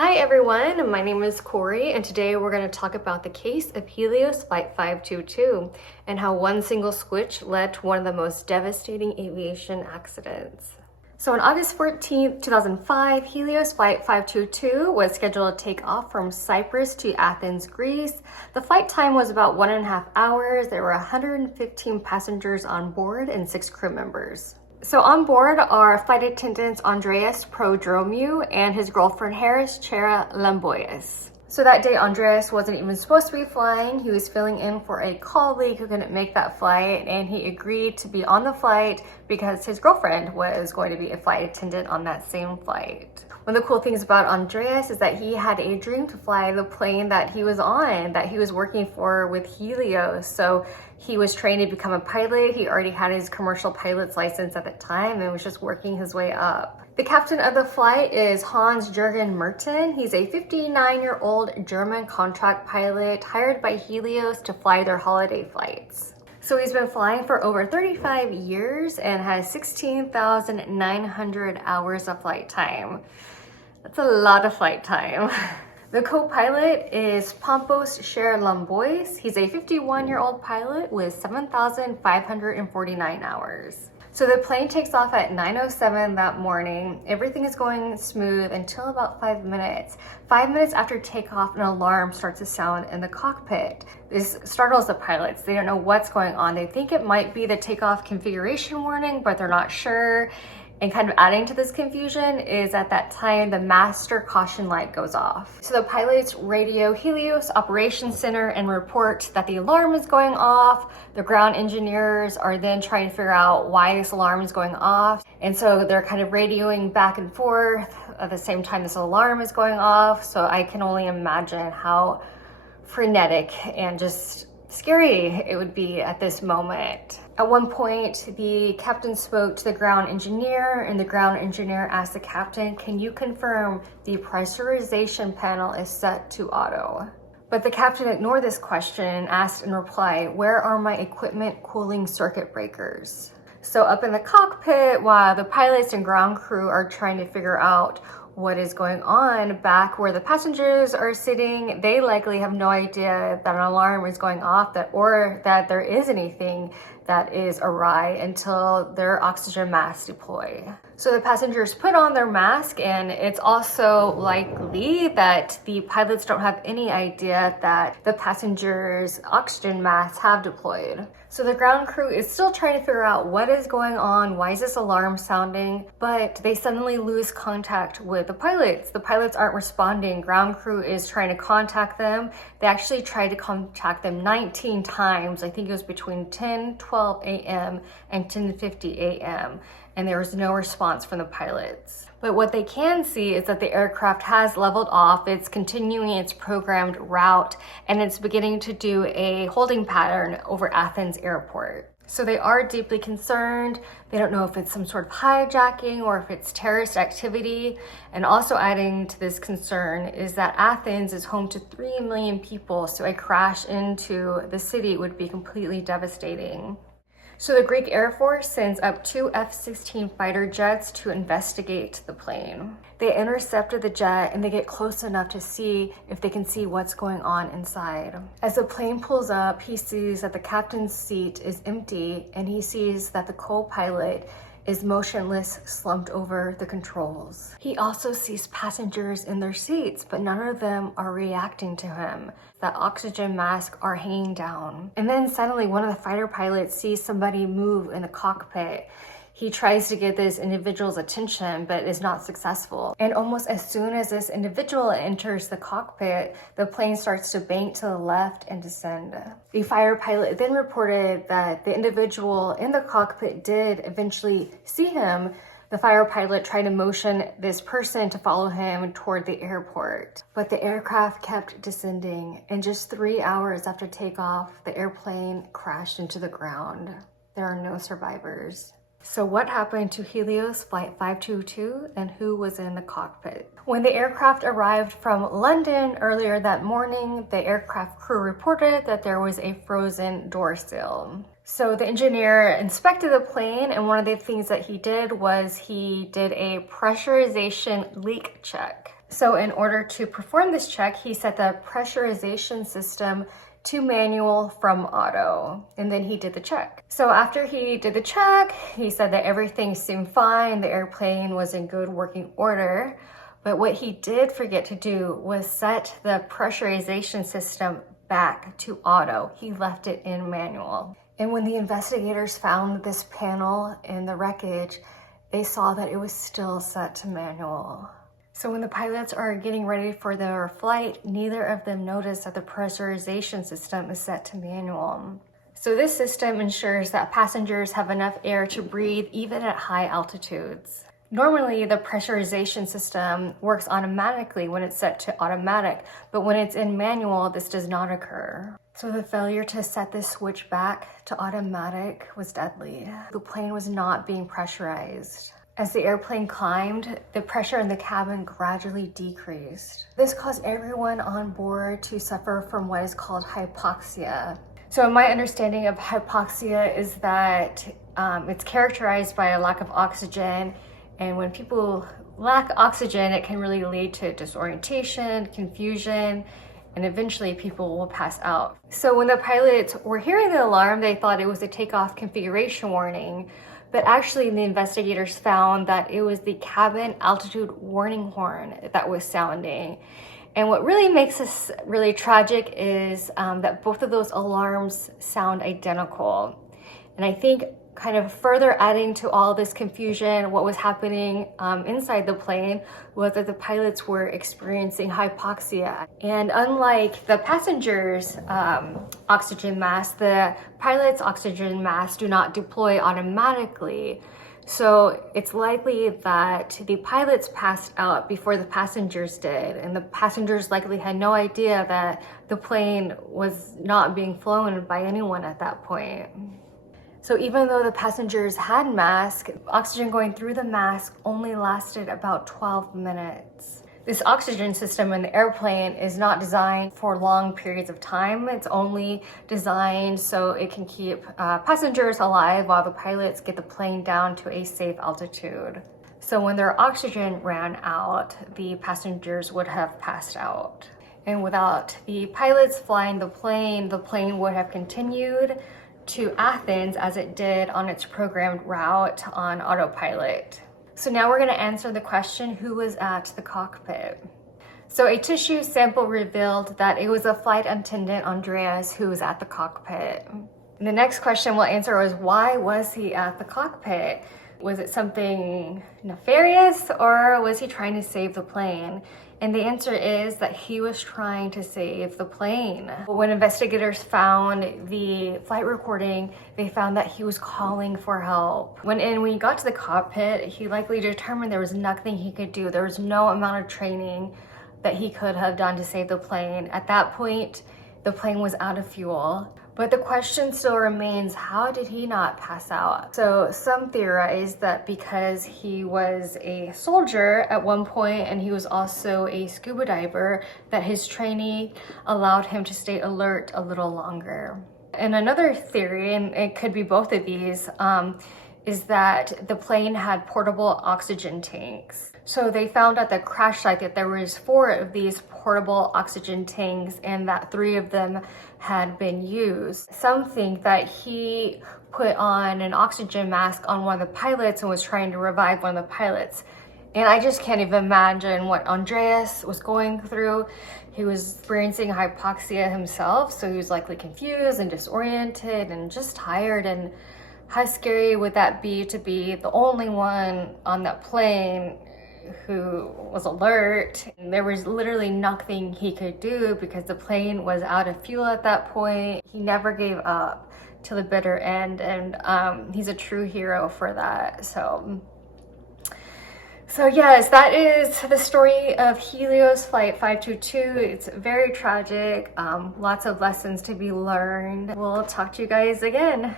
Hi everyone, my name is Corey and today we're going to talk about the case of Helios Flight 522 and how one single switch led to one of the most devastating aviation accidents. So on August 14th, 2005, Helios Flight 522 was scheduled to take off from Cyprus to Athens, Greece. The flight time was about 1.5 hours. There were 115 passengers on board and 6 crew members. So on board are flight attendants Andreas Prodromiou and his girlfriend Harris Chera Lamboyas. So that day Andreas wasn't even supposed to be flying. He was filling in for a colleague who couldn't make that flight, and he agreed to be on the flight because his girlfriend was going to be a flight attendant on that same flight. One of the cool things about Andreas is that he had a dream to fly the plane that he was on, that he was working for with Helios. So he was trained to become a pilot. He already had his commercial pilot's license at the time and was just working his way up. The captain of the flight is Hans-Jürgen Merten. He's a 59-year-old German contract pilot hired by Helios to fly their holiday flights. So he's been flying for over 35 years and has 16,900 hours of flight time. That's a lot of flight time. The co-pilot is Pompos Cher-Lambois. He's a 51-year-old pilot with 7,549 hours. So the plane takes off at 9:07 that morning. Everything is going smooth until about 5 minutes. 5 minutes after takeoff, an alarm starts to sound in the cockpit. This startles the pilots. They don't know what's going on. They think it might be the takeoff configuration warning, but they're not sure. And kind of adding to this confusion is at that time, the master caution light goes off. So the pilots radio Helios Operations Center and report that the alarm is going off. The ground engineers are then trying to figure out why this alarm is going off. And so they're kind of radioing back and forth at the same time this alarm is going off. So I can only imagine how frenetic and just scary it would be at this moment. At one point, the captain spoke to the ground engineer, and the ground engineer asked the captain, "Can you confirm the pressurization panel is set to auto?" But the captain ignored this question and asked in reply, "Where are my equipment cooling circuit breakers?" So up in the cockpit, while the pilots and ground crew are trying to figure out what is going on, back where the passengers are sitting, they likely have no idea that an alarm is going off, or that there is anything that is awry until their oxygen masks deploy. So the passengers put on their mask, and it's also likely that the pilots don't have any idea that the passengers' oxygen masks have deployed. So the ground crew is still trying to figure out what is going on, why is this alarm sounding, but they suddenly lose contact with the pilots. The pilots aren't responding. Ground crew is trying to contact them. They actually tried to contact them 19 times. I think it was between 10:12 a.m. and 10:50 a.m. and there was no response from the pilots. But what they can see is that the aircraft has leveled off, it's continuing its programmed route, and it's beginning to do a holding pattern over Athens airport. So they are deeply concerned. They don't know if it's some sort of hijacking or if it's terrorist activity. And also adding to this concern is that Athens is home to 3 million people, so a crash into the city would be completely devastating. So the Greek Air Force sends up 2 F-16 fighter jets to investigate the plane. They intercepted the jet and they get close enough to see if they can see what's going on inside. As the plane pulls up, he sees that the captain's seat is empty, and he sees that the co-pilot is motionless, slumped over the controls. He also sees passengers in their seats, but none of them are reacting to him. The oxygen masks are hanging down. And then suddenly one of the fighter pilots sees somebody move in the cockpit. He tries to get this individual's attention, but is not successful. And almost as soon as this individual enters the cockpit, the plane starts to bank to the left and descend. The fighter pilot then reported that the individual in the cockpit did eventually see him. The fighter pilot tried to motion this person to follow him toward the airport, but the aircraft kept descending, and just 3 hours after takeoff, the airplane crashed into the ground. There are no survivors. So what happened to Helios Flight 522 and who was in the cockpit? When the aircraft arrived from London earlier that morning, the aircraft crew reported that there was a frozen door sill. So the engineer inspected the plane, and one of the things that he did was he did a pressurization leak check. So in order to perform this check, he set the pressurization system to manual from auto, and then he did the check. So after he did the check, he said that everything seemed fine, the airplane was in good working order, but what he did forget to do was set the pressurization system back to auto. He left it in manual. And when the investigators found this panel in the wreckage, they saw that it was still set to manual. So when the pilots are getting ready for their flight, neither of them notice that the pressurization system is set to manual. So this system ensures that passengers have enough air to breathe even at high altitudes. Normally, the pressurization system works automatically when it's set to automatic, but when it's in manual, this does not occur. So the failure to set this switch back to automatic was deadly. The plane was not being pressurized. As the airplane climbed, the pressure in the cabin gradually decreased. This caused everyone on board to suffer from what is called hypoxia. So my understanding of hypoxia is that it's characterized by a lack of oxygen, and when people lack oxygen, it can really lead to disorientation, confusion, and eventually people will pass out. So when the pilots were hearing the alarm, they thought it was a takeoff configuration warning, but actually the investigators found that it was the cabin altitude warning horn that was sounding. And what really makes this really tragic is that both of those alarms sound identical. And I think kind of further adding to all this confusion, what was happening inside the plane was that the pilots were experiencing hypoxia. And unlike the passengers' oxygen masks, the pilots' oxygen masks do not deploy automatically. So it's likely that the pilots passed out before the passengers did, and the passengers likely had no idea that the plane was not being flown by anyone at that point. So even though the passengers had masks, oxygen going through the mask only lasted about 12 minutes. This oxygen system in the airplane is not designed for long periods of time. It's only designed so it can keep passengers alive while the pilots get the plane down to a safe altitude. So when their oxygen ran out, the passengers would have passed out. And without the pilots flying the plane would have continued to Athens as it did on its programmed route on autopilot. So now we're going to answer the question, who was at the cockpit? So a tissue sample revealed that it was a flight attendant, Andreas, who was at the cockpit. And the next question we'll answer was, why was he at the cockpit? Was it something nefarious, or was he trying to save the plane? And the answer is that he was trying to save the plane. When investigators found the flight recording, they found that he was calling for help. When he got to the cockpit, he likely determined there was nothing he could do. There was no amount of training that he could have done to save the plane. At that point, the plane was out of fuel. But the question still remains, how did he not pass out? So some theorize that because he was a soldier at one point and he was also a scuba diver, that his training allowed him to stay alert a little longer. And another theory, and it could be both of these, is that the plane had portable oxygen tanks. So they found at the crash site that there was 4 of these portable oxygen tanks and that 3 of them had been used. Some think that he put on an oxygen mask on one of the pilots and was trying to revive one of the pilots. And I just can't even imagine what Andreas was going through. He was experiencing hypoxia himself, so he was likely confused and disoriented and just tired. And how scary would that be to be the only one on that plane who was alert? There was literally nothing he could do because the plane was out of fuel at that point. He never gave up till the bitter end, and he's a true hero for that. So yes, that is the story of Helios Flight 522. It's very tragic, lots of lessons to be learned. We'll talk to you guys again.